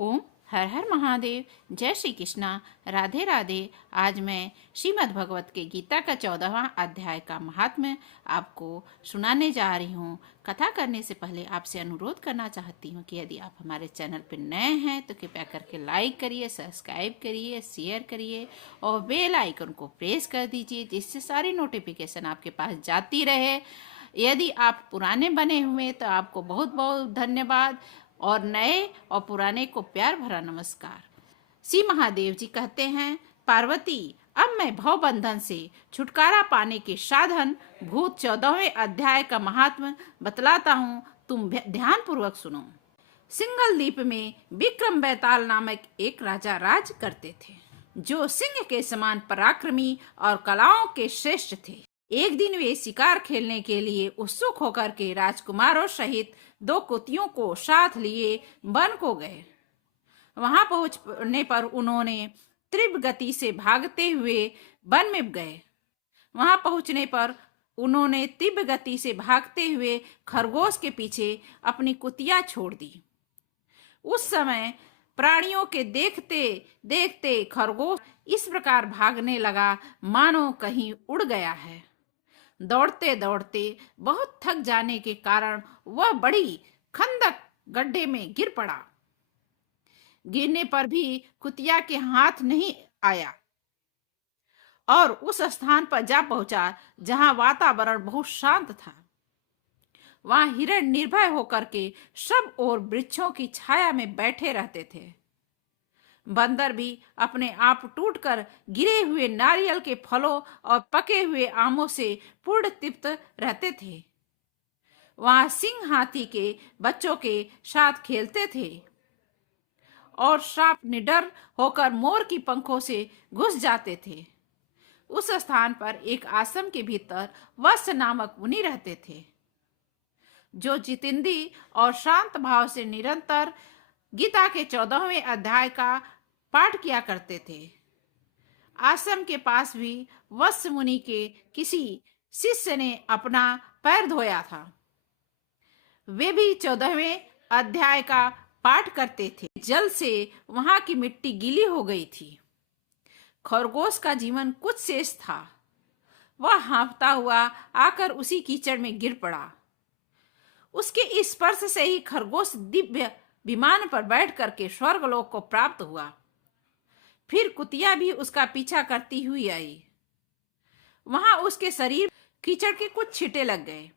ओम हर हर महादेव। जय श्री कृष्णा। राधे राधे। आज मैं श्रीमद् भगवत के गीता का 14वां अध्याय का महात्म्य आपको सुनाने जा रही हूँ। कथा करने से पहले आपसे अनुरोध करना चाहती हूँ कि यदि आप हमारे चैनल पर नए हैं तो कृपया करके लाइक करिए, सब्सक्राइब करिए, शेयर करिए और बेल आइकन को प्रेस कर दीजिए, जिससे सारी नोटिफिकेशन आपके पास जाती रहे। यदि आप पुराने बने हुए तो आपको बहुत बहुत धन्यवाद, और नए और पुराने को प्यार भरा नमस्कार। श्री महादेव जी कहते हैं, पार्वती, अब मैं भव बंधन से छुटकारा पाने के साधन भूत 14वें अध्याय का महात्म बतलाता हूँ, तुम ध्यान पूर्वक सुनो। सिंगल द्वीप में विक्रम बैताल नामक एक राजा राज करते थे, जो सिंह के समान पराक्रमी और कलाओं के श्रेष्ठ थे। एक दिन वे शिकार खेलने के लिए उत्सुक होकर के राजकुमारों सहित 2 कुतियों को साथ लिए वन को गए। वहां पहुंचने पर उन्होंने तीव्र गति से भागते हुए वन में गए। वहां पहुंचने पर उन्होंने तीव्र गति से भागते हुए खरगोश के पीछे अपनी कुतिया छोड़ दी। उस समय प्राणियों के देखते देखते खरगोश इस प्रकार भागने लगा मानो कहीं उड़ गया है। दौड़ते दौड़ते बहुत थक जाने के कारण वह बड़ी खंदक गड्ढे में गिर पड़ा। गिरने पर भी कुतिया के हाथ नहीं आया और उस स्थान पर जा पहुंचा जहां वातावरण बहुत शांत था। वहां हिरण निर्भय होकर के सब और वृक्षों की छाया में बैठे रहते थे। बंदर भी अपने आप टूटकर गिरे हुए नारियल के फलों और पके हुए आमों से पूर्ण तृप्त रहते थे। वहां सिंह हाथी के बच्चों के साथ खेलते थे और सांप निडर होकर मोर की पंखों से घुस जाते थे। उस स्थान पर एक आश्रम के भीतर वत्स नामक मुनि रहते थे, जो जितेंद्री और शांत भाव से निरंतर गीता के 14वें अध्याय का पाठ किया करते थे। आश्रम के पास भी वत्स मुनि के किसी शिष्य ने अपना पैर धोया था। वे भी 14वें अध्याय का पाठ करते थे। जल से वहां की मिट्टी गीली हो गई थी। खरगोश का जीवन कुछ शेष था। वह हाँफता हुआ आकर उसी कीचड़ में गिर पड़ा। उसके स्पर्श से ही खरगोश दिव्य विमान पर बैठ करके स्वर्गलोक को प्राप्त हुआ। फिर कुतिया भी उसका पीछा करती हुई आई। वहां उसके शरीर कीचड़ के कुछ छींटे लग गए।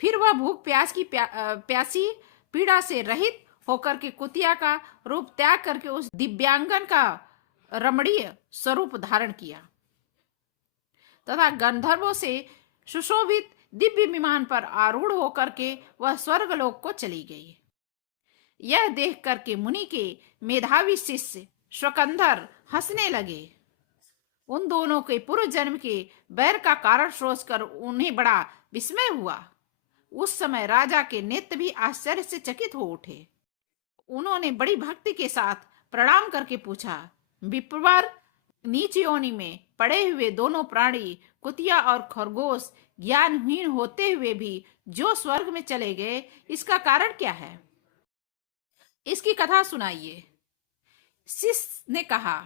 फिर वह भूख प्यास की प्यासी पीड़ा से रहित होकर के कुतिया का रूप त्याग करके उस दिव्यांगन का रमणीय स्वरूप धारण किया तथा गंधर्वों से सुशोभित दिव्य विमान पर आरूढ़ होकर के वह स्वर्गलोक को चली गई। यह देख करके मुनि के मेधावी शिष्य स्वकंधर हंसने लगे। उन दोनों के पूर्व जन्म के बैर का कारण सोचकर उन्हें बड़ा विस्मय हुआ। उस समय राजा के नेत्र भी आश्चर्य से चकित हो उठे। उन्होंने बड़ी भक्ति के साथ प्रणाम करके पूछा, विप्रवर, नीच योनि में पड़े हुए दोनों प्राणी कुतिया और खरगोश ज्ञानहीन होते हुए भी जो स्वर्ग में चले गए, इसका कारण क्या है? इसकी कथा सुनाइए। शिष्य ने कहा,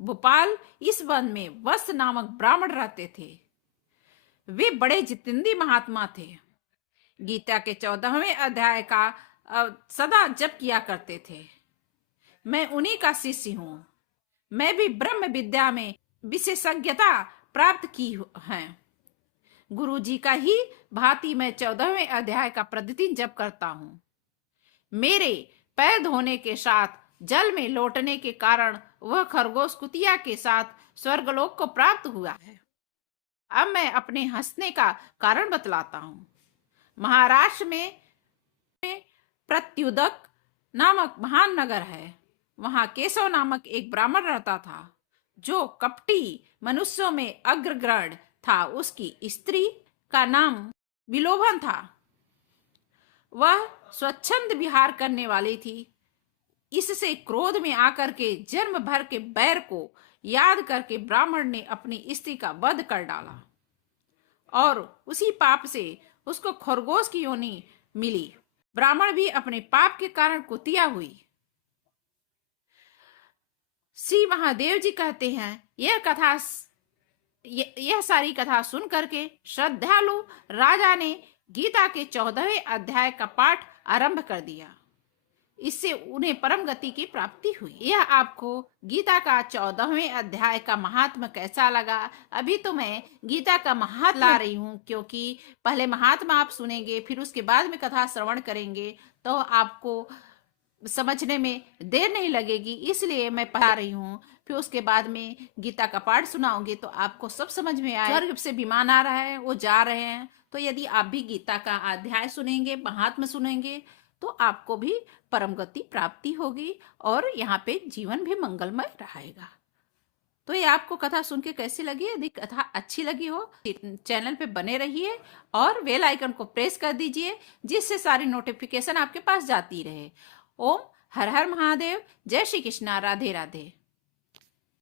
भोपाल इस वन में वत्स नामक ब्राह्मण रहते थे। वे बड़े जितेंद्री महात्मा थे। गीता के 14वें अध्याय का सदा जप किया करते थे। मैं उन्हीं का शिष्य हूँ। मैं भी ब्रह्म विद्या में विशेषज्ञता प्राप्त की है। गुरु जी का ही भांति मैं 14वें अध्याय का प्रतिदिन जप करता हूँ। मेरे पैर धोने के साथ जल में लौटने के कारण वह खरगोश कुतिया के साथ स्वर्गलोक को प्राप्त हुआ है। अब मैं अपने हंसने का कारण बतलाता हूँ। महाराष्ट्र में प्रत्युदक नामक महान नगर है। वहां केशव नामक एक ब्राह्मण रहता था, जो कपटी मनुष्यों में अग्रगण्य था। उसकी स्त्री का नाम विलोभन था। वह स्वच्छंद विहार करने वाली थी। इससे क्रोध में आकर के जन्म भर के बैर को याद करके ब्राह्मण ने अपनी स्त्री का वध कर डाला और उसी पाप से उसको खरगोश की योनि मिली। ब्राह्मण भी अपने पाप के कारण कुतिया हुई। श्री महादेव जी कहते हैं, यह सारी कथा सुन करके श्रद्धालु राजा ने गीता के 14वें अध्याय का पाठ आरंभ कर दिया। इससे उन्हें परम गति की प्राप्ति हुई। यह आपको गीता का 14वें अध्याय का महात्म कैसा लगा? अभी तो मैं गीता का महात्म ला रही हूँ, क्योंकि पहले महात्मा आप सुनेंगे, फिर उसके बाद में कथा श्रवण करेंगे तो आपको समझने में देर नहीं लगेगी, इसलिए मैं पढ़ा रही हूँ। फिर उसके बाद में गीता का पाठ सुनाओगे तो आपको सब समझ में आए। स्वर्ग से विमान आ रहा है, वो जा रहे हैं, तो यदि आप भी गीता का अध्याय सुनेंगे, महात्मा सुनेंगे, तो आपको भी परम गति प्राप्ति होगी और यहाँ पे जीवन भी मंगलमय रहेगा। तो ये आपको कथा सुन के कैसी लगी? यदि कथा अच्छी लगी हो, चैनल पे बने रहिए और बेल आइकन को प्रेस कर दीजिए, जिससे सारी नोटिफिकेशन आपके पास जाती रहे। ओम हर हर महादेव। जय श्री कृष्णा। राधे राधे।